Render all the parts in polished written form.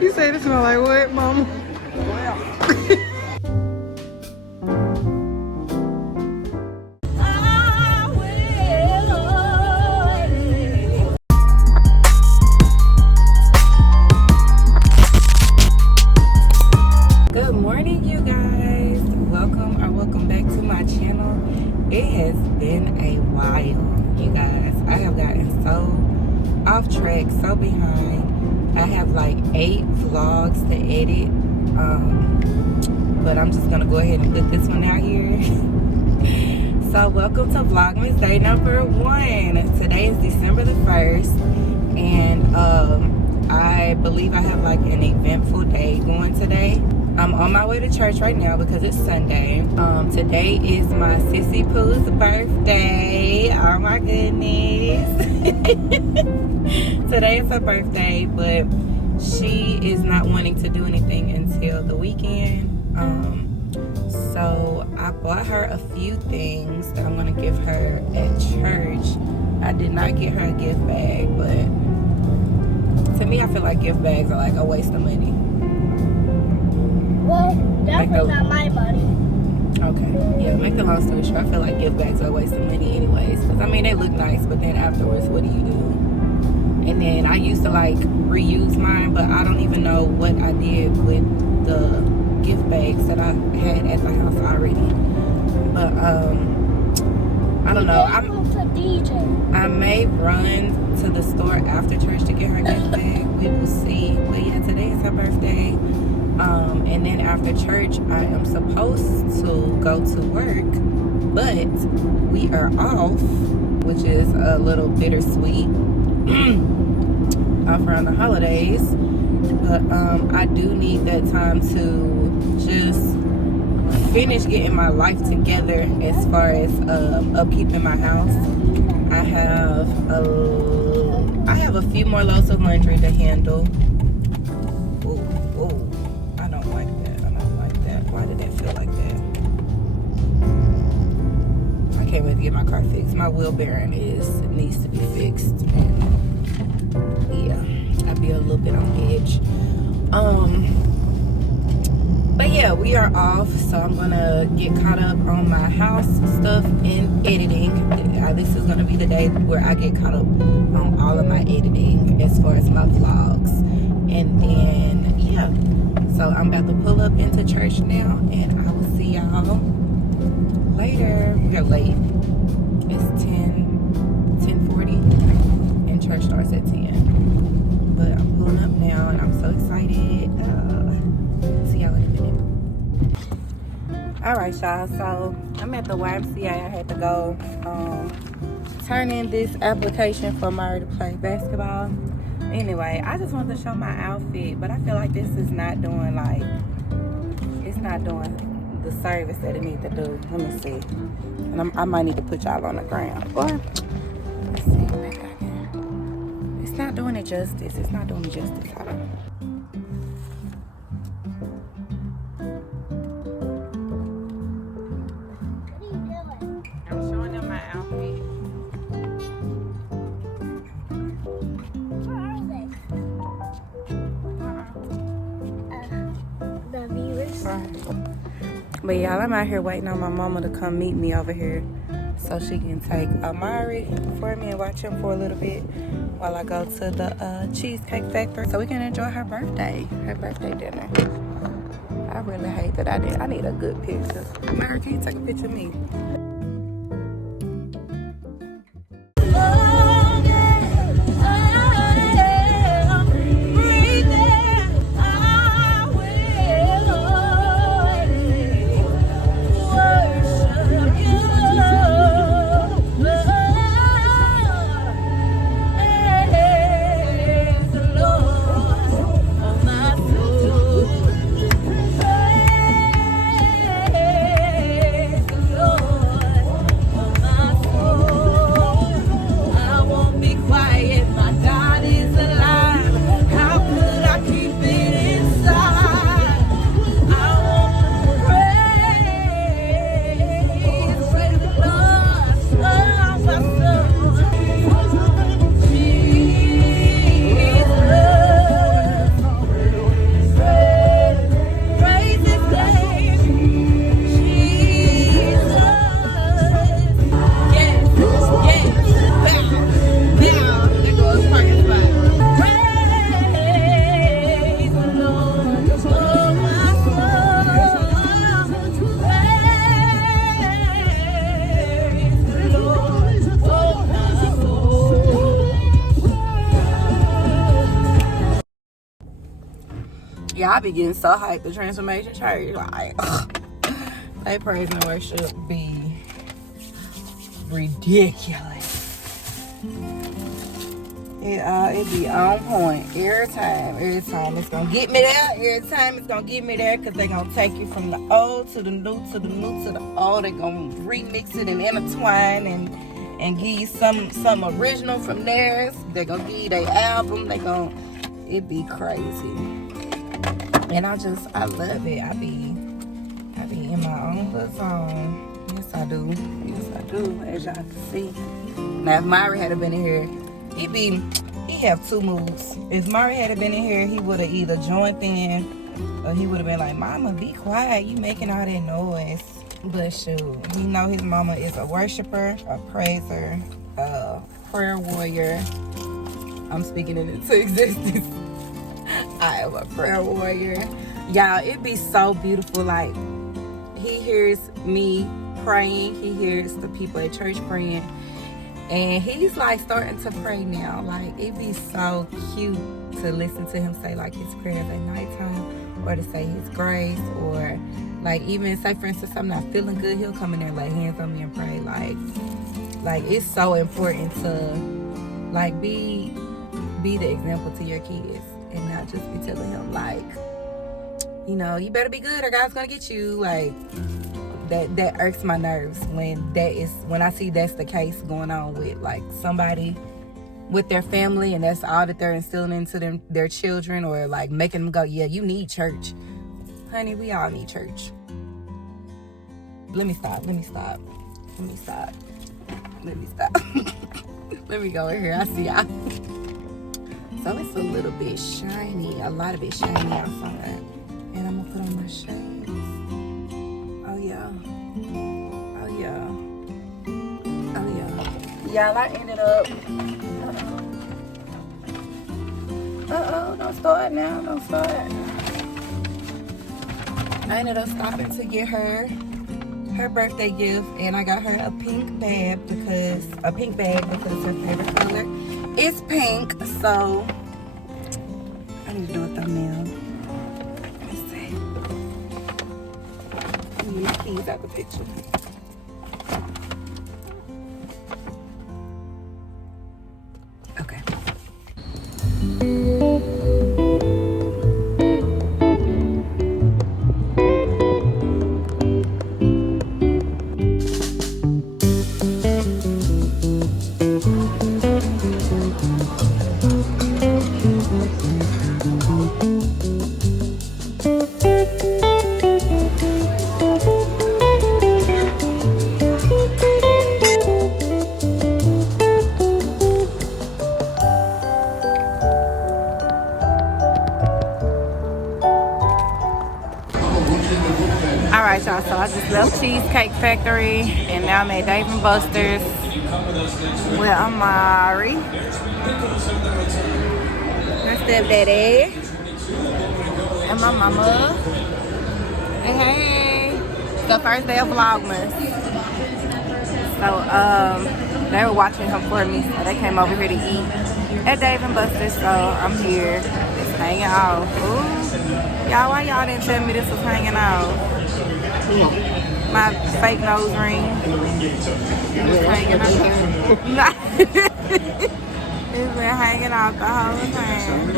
You say this smell like what, mama? Good morning, you guys. Welcome back to my channel. It has been a while, you guys. I have gotten so off track, so behind. I have like 8 vlogs to edit, but I'm just gonna go ahead and put this one out here. So welcome to Vlogmas day number 1. Today is December the 1st, and I believe I have like an eventful day going today. I'm on my way to church right now because it's Sunday. Today is my sissy Pooh's birthday. Oh my goodness. Today is her birthday, but she is not wanting to do anything until the weekend. So I bought her a few things that I'm gonna give her at church. I did not get her a gift bag, but to me, I feel like gift bags are like a waste of money. Well, definitely not my money. Okay, yeah, make the long story short, I feel like gift bags are a waste of money anyways. Because, I mean, they look nice, but then afterwards, what do you do? And then I used to, like, reuse mine, but I don't even know what I did with the gift bags that I had at the house already. But, I don't know. I may run to the store after church to get her gift bag. We will see. But, yeah, today is her birthday. And then after church, I am supposed to go to work, but we are off, which is a little bittersweet, off around the holidays. But I do need that time to just finish getting my life together as far as upkeep in my house. I have a few more loads of laundry to handle. Why did that feel like that? I can't wait to get my car fixed. My wheel bearing needs to be fixed. And yeah, I'd be a little bit on edge. But yeah, we are off, so I'm gonna get caught up on my house stuff and editing. This is gonna be the day where I get caught up on all of my editing as far as my vlogs. And then yeah. So I'm about to pull up into church now, and I will see y'all later. We're late. It's 10:40, and church starts at 10. But I'm pulling up now, and I'm so excited. See y'all in a minute. All right, y'all. So I'm at the YMCA. I had to go turn in this application for Murray to play basketball. Anyway, I just wanted to show my outfit, but I feel like this is not doing it's not doing the service that it needs to do. Let me see. And I might need to put y'all on the ground. Or, let's see, maybe I can. It's not doing it justice. It's not doing it justice. Hold on. What are you doing? I'm showing them my outfit. But y'all, I'm out here waiting on my mama to come meet me over here so she can take Amari for me and watch him for a little bit while I go to the Cheesecake Factory so we can enjoy her birthday dinner. I really hate that I need a good picture. Amari, can you take a picture of me? Yeah, I be getting so hyped. The Transformation Church, like, they praise and worship be ridiculous. It be on point every time. Every time it's gonna get me there. Every time it's gonna get me there, cause they gonna take you from the old to the new to the new to the old. They gonna remix it and intertwine and give you some original from theirs. They gonna give you their album. It be crazy. And I love it. I be in my own little zone. Yes, I do. Yes, I do. As y'all can see. Now, if Myra had been in here, he have two moods. If Murray had been in here, he would have either joined in or he would have been like, Mama, be quiet. You making all that noise. But shoot, he know his mama is a worshiper, a praiser, a prayer warrior. I'm speaking it into existence. I am a prayer warrior. Y'all, it be so beautiful. Like, he hears me praying. He hears the people at church praying. And he's like starting to pray now. Like, it be so cute to listen to him say like his prayers at nighttime, or to say his grace, or like even say, for instance, I'm not feeling good, he'll come in there and lay hands on me and pray. Like it's so important to like be the example to your kids, and not just be telling him like, you know, you better be good or God's gonna get you. Like, that irks my nerves when I see that's the case going on with like somebody with their family, and that's all that they're instilling into their children, or like making them go, yeah, you need church. Honey, we all need church. Let me stop. Let me go in here. I see y'all. So it's a little bit shiny, a lot of it shiny outside, and I'm gonna put on my shades. Y'all, I ended up, don't start now, don't start. I ended up stopping to get her birthday gift, and I got her a pink bag because her favorite color is pink. So I need to do a thumbnail. Let's see. Let me get my keys out the picture. Okay. Alright, y'all, so I just left Cheesecake Factory and now I'm at Dave & Buster's with Amari, my stepdaddy, and my mama. Hey, the first day of Vlogmas. So they were watching him for me, so they came over here to eat at Dave & Buster's. So I'm here, just hanging out. Ooh, y'all, why y'all didn't tell me this was hanging out? My fake nose ring. It's hanging out. It's been hanging out the whole time.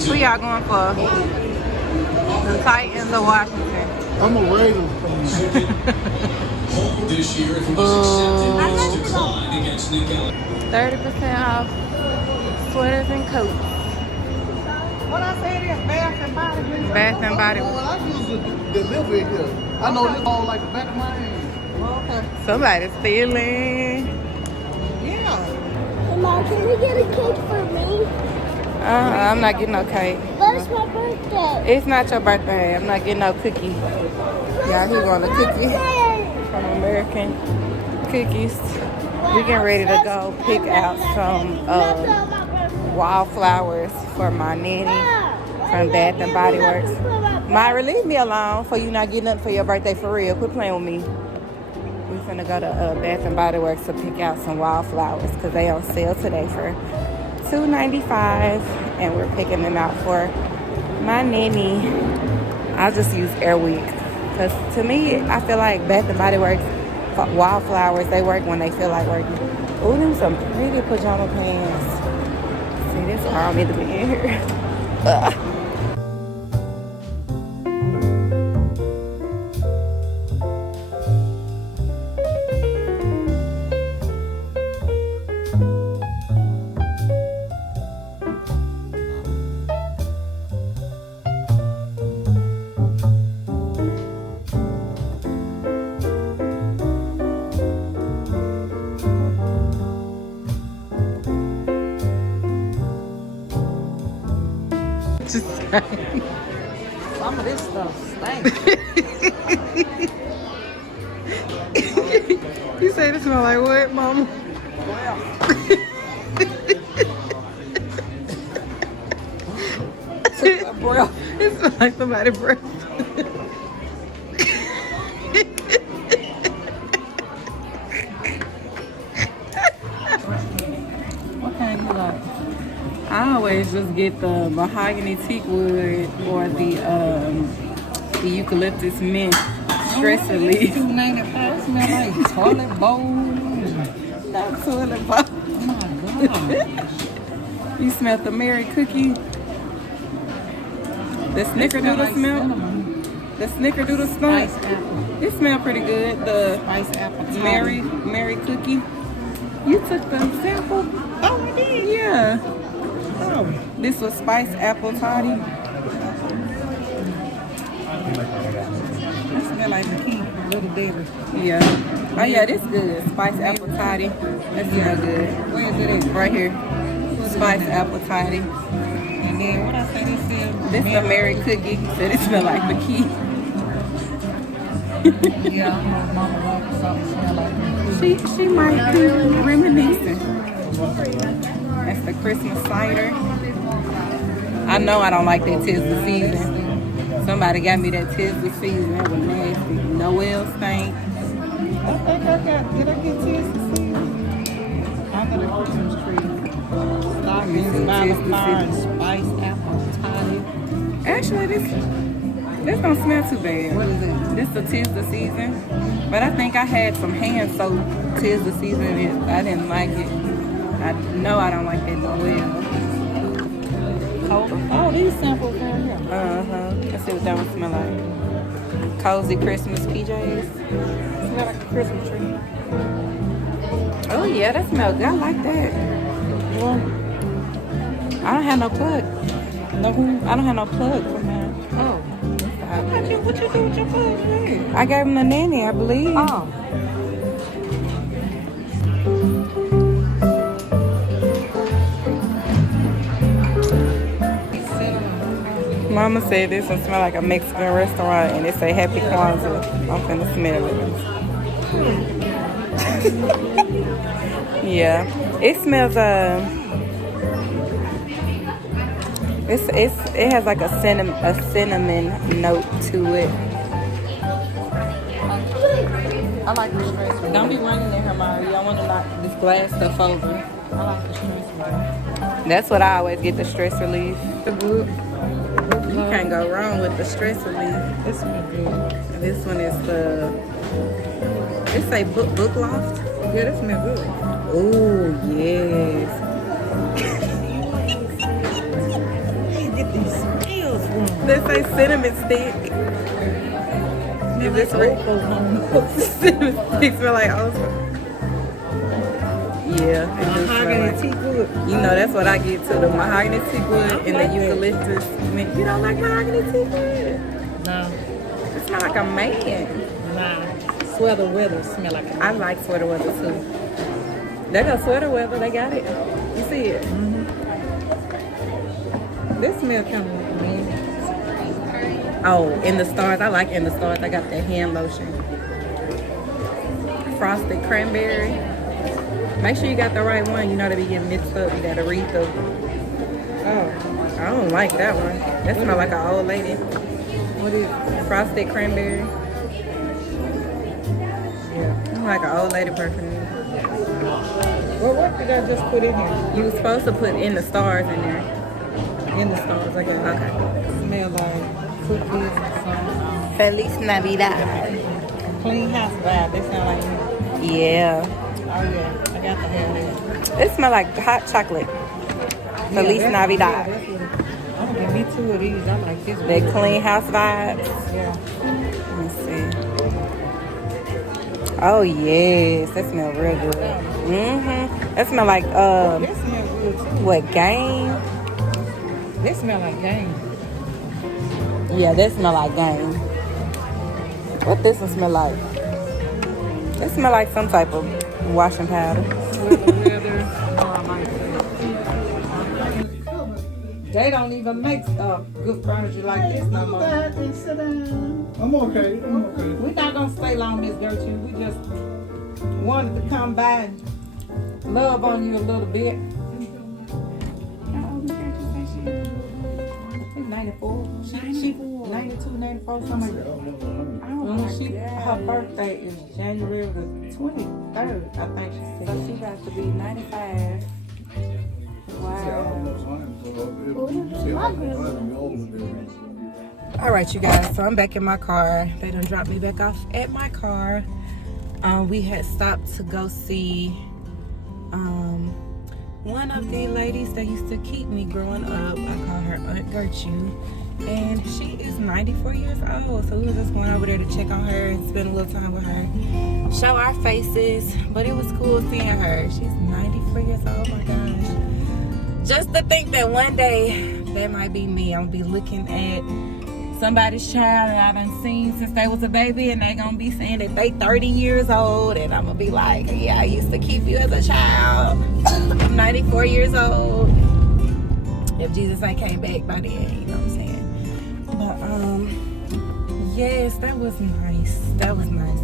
Who y'all going for? The Titans or Washington? I'm a Raiders fan. 30% off sweaters and coats. What I said is Bath and Body Works. Bath and Body Works. Well, I use the delivery here. I know this all like the back of my hand. Okay. Somebody's stealing. Yeah. Mom, can we get a cake for me? I'm not getting no cake. But it's my birthday. It's not your birthday. I'm not getting no cookie. Yeah, he want a cookie from American Cookies. We getting ready to go pick out some wildflowers for my nanny from Bath and Body Works. Myra, leave me alone for you not getting nothing for your birthday for real. Quit playing with me. We finna go to Bath and Body Works to pick out some wildflowers because they on sale today for $2.95, and we're picking them out for my nanny. I'll just use Airwick because to me, I feel like Bath and Body Works, Wildflowers, they work when they feel like working. Ooh, them some pretty pajama pants. See, this why I don't need to be in here. Ugh. Just saying. Some of this stuff stinks. You say it smell like what, Mama? Well, boy, It smells like somebody's breath. what kind you like? I always just get the mahogany teak wood or the eucalyptus mint stress relief. $2.95 smell like toilet bowl. Not toilet bowl. Oh my God. You smell the Mary cookie? The snickerdoodle like smell? cinnamon. The snickerdoodle Spice smell? apple. It smell pretty good. The Spice apple. Mary cookie. You took the sample? Oh, I did. Yeah. Oh. This was spice apple toddy. That smell like the key. Little Debbie. Yeah. Oh yeah, this good. Spice apple toddy. That smell good. Where is it at? Right here. Spice apple toddy. And then what I say they sell? This is a Mary cookie. Said it smell like the key. Yeah, I know Mama wants something smell like that. She might be reminiscing. That's the Christmas cider. I know I don't like that 'tis the season. Somebody got me that 'tis the season. That was nasty. Noel stank. I think I got, did I get tis to see? Under the Christmas tree. Stockings by the fire and spiced apple toddy. Actually, this don't smell too bad. What is it? This the 'tis the season. But I think I had some hand soap 'tis the season. I didn't like it. I know I don't like that Noel. Oh, these samples down here. Let's see what that one smell like. Cozy Christmas PJs. Smell like a Christmas tree. Oh yeah, that smells good. I like that. Well, I don't have no plug. No, I don't have no plug for mine. oh. What you do with your food? I gave him the nanny, I believe. Oh. Mama said this one smell like a Mexican restaurant and it say Happy Kwanzaa. I'm finna smell it. Yeah. It smells it has like a cinnamon note to it. I like the stress. Don't be running in here, Mari. I want to knock this glass stuff over. I like the stress relief. That's what I always get, the stress relief. You can't go wrong with the stress relief. This one is good. And this one is the, it say book loft. Yeah, this smell good. Oh yes. Get these smells from. They say cinnamon stick. Is this right? Cinnamon stick smell like old. Yeah. It do smell Mahogany like- teak wood. You know, that's what I get too. The mahogany teak wood and the eucalyptus. You don't like mahogany teak wood? No. It smells like a man. Nah. Sweater weather smell like a I like sweater weather too. They got sweater weather. They got it. You see it? This smell kind of mean. Oh, In the Stars. I like In the Stars. I got that hand lotion. Frosted cranberry. Make sure you got the right one. You know, to be getting mixed up. You gotta read the. Oh, I don't like that one. That smells like an old lady. What is it? Frosted cranberry. Yeah. I'm like an old lady perfume. Well, what did I just put in here? You were supposed to put in the stars in there. In the stars, I got Okay. smell like cookies and some Feliz Navidad. clean house vibe. They sound like me. Yeah. Oh yeah, I got to have that. It smells like hot chocolate. Feliz Yeah, Navidad. Yeah, that's what I'm gonna give me 2 of these. I like this one. That clean house vibes. Yeah. Let me see. Oh yes, that smells real good. That smell like This smells good too. what, game? This smell like game. Yeah, that smell like game. What this one smell like? It smell like some type of washing powder. They don't even make good furniture like this no more. Sit down. I'm okay. We're not gonna stay long, Miss Gertrude. We just wanted to come by and love on you a little bit. How old Miss Gertrude say she is? She's 94. She 92, 94, something like that. Her birthday is January the 23rd, I think she said. So she got to be 95. Wow. All right, you guys. So I'm back in my car. They done dropped me back off at my car. We had stopped to go see one of the ladies that used to keep me growing up. I call her Aunt Gertrude. And she is 94 years old. So we were just going over there to check on her and spend a little time with her. Show our faces. But it was cool seeing her. She's 94 years old. Oh my gosh. Just to think that one day that might be me. I'm gonna be looking at somebody's child that I done seen since they was a baby, and they gonna be saying that they 30 years old, and I'm gonna be like, yeah, I used to keep you as a child. I'm 94 years old. If Jesus ain't came back by then, you know what I'm saying? But yes, that was nice. That was nice.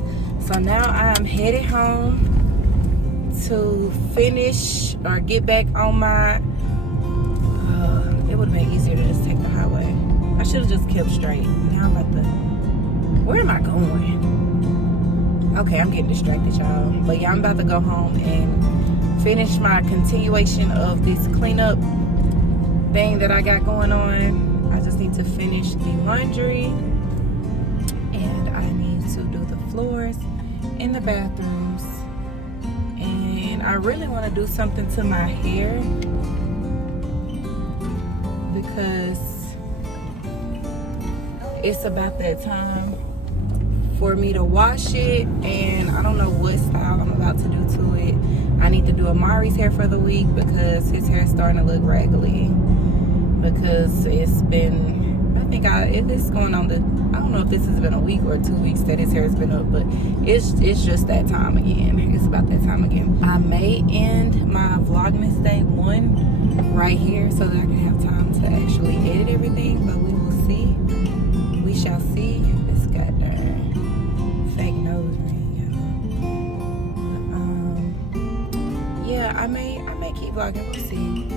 So now I'm headed home to finish or get back on my it would have been easier to just take the highway. I should have just kept straight. Now I'm about to, where am I going? Okay, I'm getting distracted, y'all. But yeah, I'm about to go home and finish my continuation of this cleanup thing that I got going on. I just need to finish the laundry, and I need to do the floors in the bathrooms, and I really want to do something to my hair because it's about that time for me to wash it, and I don't know what style I'm about to do to it. I need to do Amari's hair for the week because his hair is starting to look raggedy, because it's been, I think it's going on the, I don't know if this has been a week or 2 weeks that his hair has been up, but it's just that time again. It's about that time again. I may end my Vlogmas day 1 right here so that I can have time to actually edit everything, but we will see. We shall see. This goddamn fake nose ring, y'all. Yeah, I may keep vlogging. We'll see.